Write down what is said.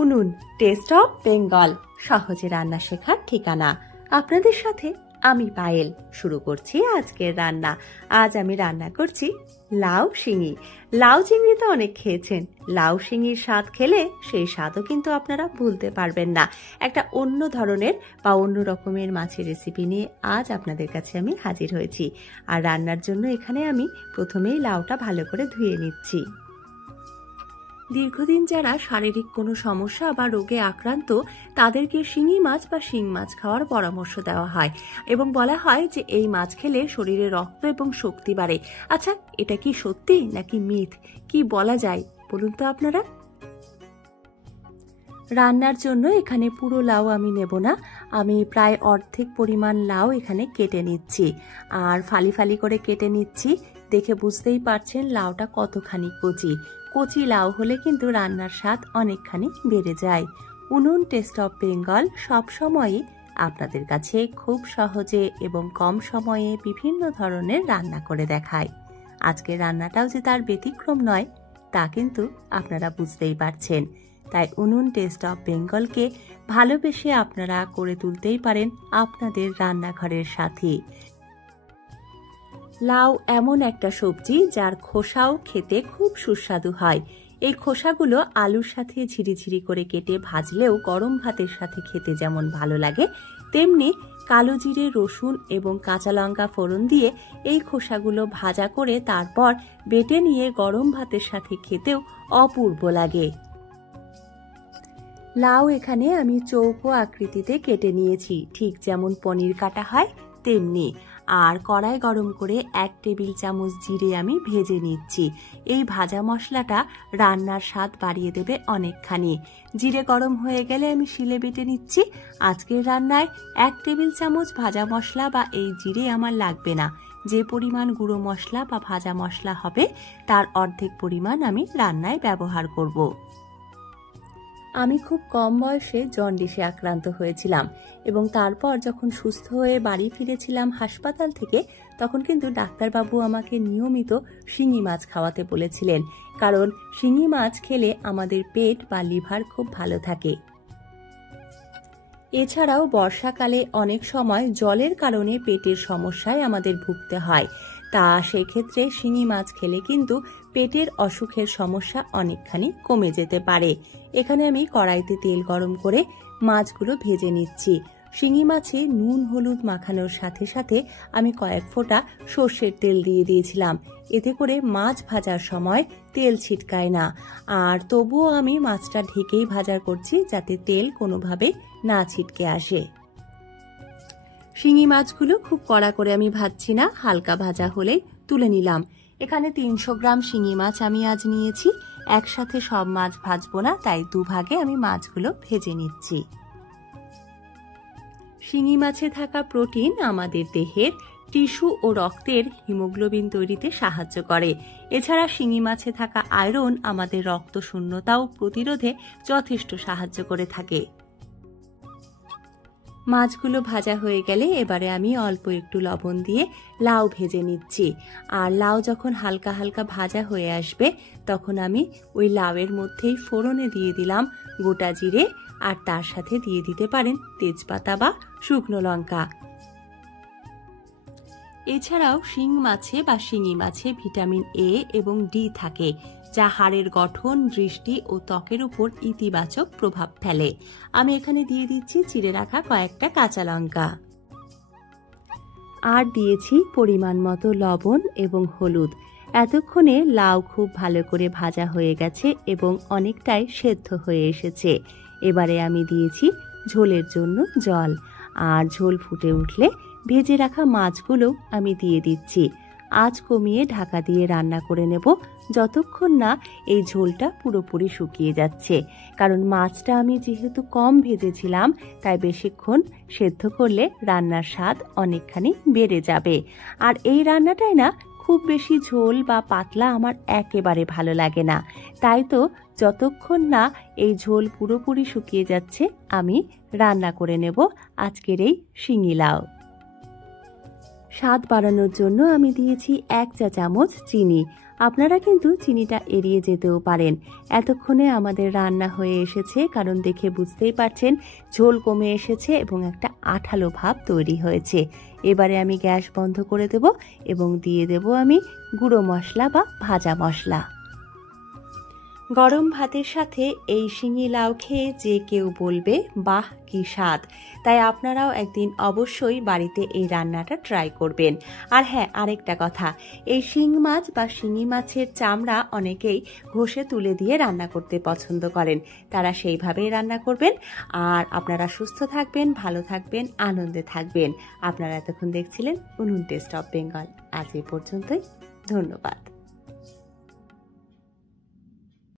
উনুন test of Bengal, সহজে রান্না শেখার ঠিকানা। আপনাদের সাথে আমি পায়েল। শুরু করছি আজকের রান্না। আজ আমি রান্না করছি লাউ শিঙি। লাউ চিংড়ি তো অনেক খেয়েছেন, লাউ শিঙির স্বাদ খেলে সেই স্বাদও কিন্তু আপনারা ভুলতে পারবেন না। একটা অন্য ধরনের বা অন্য রকমের মাছের রেসিপি নিয়ে আজ আপনাদের কাছে আমি হাজির হয়েছি। আর রান্নার জন্য এখানে আমি প্রথমেই লাউটা ভালো করে ধুয়ে নিচ্ছি। দীর্ঘদিন যারা শারীরিক কোনো সমস্যা বা রোগে আক্রান্ত তাদেরকে শিঙি মাছ বা শিং মাছ খাওয়ার পরামর্শ দেওয়া হয় এবং বলা হয় যে এই মাছ খেলে শরীরে রক্ত এবং শক্তি বাড়ে। আচ্ছা, এটা কি সত্যি নাকি মিথ, কি বলা যায় বলুন তো আপনারা? রান্নার জন্য এখানে পুরো লাউ আমি নেব না, আমি প্রায় অর্ধেক পরিমাণ লাউ এখানে কেটে নিচ্ছি আর ফালি ফালি করে কেটে নিচ্ছি। দেখে বুঝতেই পারছেন লাউটা কতখানি কচি। কচি লাউ হলে কিন্তু রান্নার স্বাদ অনেকখানি বেড়ে যায়। উনুন টেস্ট অফ বেঙ্গল সবসময়ই আপনাদের কাছে খুব সহজে এবং কম সময়ে বিভিন্ন ধরনের রান্না করে দেখায়। আজকের রান্নাটাও যে তার ব্যতিক্রম নয় তা কিন্তু আপনারা বুঝতেই পারছেন। তাই উনুন টেস্ট অফ বেঙ্গলকে ভালোবেসে আপনারা করে তুলতেই পারেন আপনাদের রান্নাঘরের সাথে। লাউ এমন একটা সবজি যার খোসাও খেতে খুব সুস্বাদু হয়। এই খোসাগুলো আলুর সাথে ঝিরিঝিরি করে কেটে ভাজলেও গরম ভাতের সাথে খেতে যেমন ভালো লাগে, তেমনি কালো জিরে, রসুন এবং কাঁচা লঙ্কা ফোড়ন দিয়ে এই খোসাগুলো ভাজা করে তারপর বেটে নিয়ে গরম ভাতের সাথে খেতেও অপূর্ব লাগে। লাউ এখানে আমি চৌকো আকৃতিতে কেটে নিয়েছি, ঠিক যেমন পনির কাটা হয় তেমনি। আর কড়াই গরম করে 1 টেবিল চামচ জিরে আমি ভেজে নিচ্ছি। এই ভাজা মশলাটা রান্নার স্বাদ বাড়িয়ে দেবে অনেকখানি। জিরে গরম হয়ে গেলে আমি শিলে বেটে নিচ্ছি। আজকের রান্নায় 1 টেবিল চামচ ভাজা মশলা বা এই জিরে আমার লাগবে না। যে পরিমাণ গুঁড়ো মশলা বা ভাজা মশলা হবে তার অর্ধেক পরিমাণ আমি রান্নায় ব্যবহার করব। আমি খুব কম বয়সে জন্ডিসে আক্রান্ত হয়েছিলাম এবং তারপর যখন সুস্থ হয়ে বাড়ি ফিরেছিলাম হাসপাতাল থেকে, তখন কিন্তু ডাক্তারবাবু আমাকে নিয়মিত শিঙি মাছ খাওয়াতে বলেছিলেন, কারণ শিঙি মাছ খেলে আমাদের পেট বা লিভার খুব ভালো থাকে। এছাড়াও বর্ষাকালে অনেক সময় জলের কারণে পেটের সমস্যায় আমাদের ভুগতে হয়, তা সেক্ষেত্রে শিঙি মাছ খেলে কিন্তু পেটের অসুখের সমস্যা অনেকখানি কমে যেতে পারে। এখানে আমি কড়াইতে তেল গরম করে মাছগুলো ভেজে নিচ্ছি। শিঙি মাছে নুন হলুদ মাখানোর সাথে সাথে আমি কয়েক ফোঁটা সর্ষের তেল দিয়ে দিয়েছিলাম, এতে করে মাছ ভাজার সময় তেল ছিটকায় না। আর তবুও আমি মাছটা ঢেকেই ভাজা করছি যাতে তেল কোনোভাবে না ছিটকে আসে। শিঙি মাছগুলো খুব কড়া করে আমি ভাজছি না, হালকা ভাজা হলেই তুলে নিলাম। এখানে 300 গ্রাম শিঙি মাছ আমি আজ নিয়েছি। একসাথে সব মাছ ভাজবো না, তাই দুভাগে আমি মাছগুলো ভেজে নিচ্ছি। শিঙি মাছে থাকা প্রোটিন আমাদের দেহের টিস্যু ও রক্তের হিমোগ্লোবিন তৈরিতে সাহায্য করে। এছাড়া শিঙি মাছে থাকা আয়রন আমাদের রক্ত শূন্যতাও প্রতিরোধে যথেষ্ট সাহায্য করে থাকে। মাছগুলো ভাজা হয়ে গেলে এবারে আমি অল্প একটু লবণ দিয়ে লাউ ভেজে নিচ্ছি। আর লাউ যখন হালকা হালকা ভাজা হয়ে আসবে তখন আমি ওই লাউয়ের মধ্যেই ফোড়নে দিয়ে দিলাম গোটা জিরে, আর তার সাথে দিয়ে দিতে পারেন তেজপাতা বা শুকনো লঙ্কা। এছাড়াও শিং মাছে বা শিঙি মাছে ভিটামিন এ এবং ডি থাকে, যা হাড়ের গঠন, দৃষ্টি ও ত্বকের উপর ইতিবাচক প্রভাব ফেলে। আমি এখানে দিয়ে দিচ্ছি চিড়ে রাখা কয়েকটা কাঁচা লঙ্কা, আর দিয়েছি পরিমাণ মতো লবণ এবং হলুদ। এতক্ষণে লাউ খুব ভালো করে ভাজা হয়ে গেছে এবং অনেকটাই সেদ্ধ হয়ে এসেছে। এবারে আমি দিয়েছি ঝোলের জন্য জল, আর ঝোল ফুটে উঠলে ভেজে রাখা মাছগুলো আমি দিয়ে দিচ্ছি। আঁচ কমিয়ে ঢাকা দিয়ে রান্না করে নেব যতক্ষণ না এই ঝোলটা পুরোপুরি শুকিয়ে যাচ্ছে, কারণ মাছটা আমি যেহেতু কম ভেজেছিলাম তাই বেশিক্ষণ সেদ্ধ করলে রান্নার স্বাদ অনেকখানি বেড়ে যাবে। আর এই রান্নাটাই না খুব বেশি ঝোল বা পাতলা আমার একেবারে ভালো লাগে না, তাই তো যতক্ষণ না এই ঝোল পুরোপুরি শুকিয়ে যাচ্ছে আমি রান্না করে নেব আজকের এই শিঙি লাউ। স্বাদ বাড়ানোর জন্য আমি দিয়েছি 1 চা চামচ চিনি, আপনারা কিন্তু চিনিটা এড়িয়ে যেতেও পারেন। এতক্ষণে আমাদের রান্না হয়ে এসেছে, কারণ দেখে বুঝতেই পারছেন ঝোল কমে এসেছে এবং একটা আঠালো ভাব তৈরি হয়েছে। এবারে আমি গ্যাস বন্ধ করে দেব এবং দিয়ে দেব আমি গুঁড়ো মশলা বা ভাজা মশলা। গরম ভাতের সাথে এই শিঙি লাউ খেয়ে যে কেউ বলবে বাহ কি স্বাদ। তাই আপনারাও একদিন অবশ্যই বাড়িতে এই রান্নাটা ট্রাই করবেন। আর হ্যাঁ, আরেকটা কথা, এই শিং মাছ বা শিঙি মাছের চামড়া অনেকেই ঘষে তুলে দিয়ে রান্না করতে পছন্দ করেন, তারা সেইভাবেই রান্না করবেন। আর আপনারা সুস্থ থাকবেন, ভালো থাকবেন, আনন্দে থাকবেন। আপনারা এতক্ষণ দেখছিলেন উনুন টেস্ট অফ বেঙ্গল। আজ এই পর্যন্তই, ধন্যবাদ।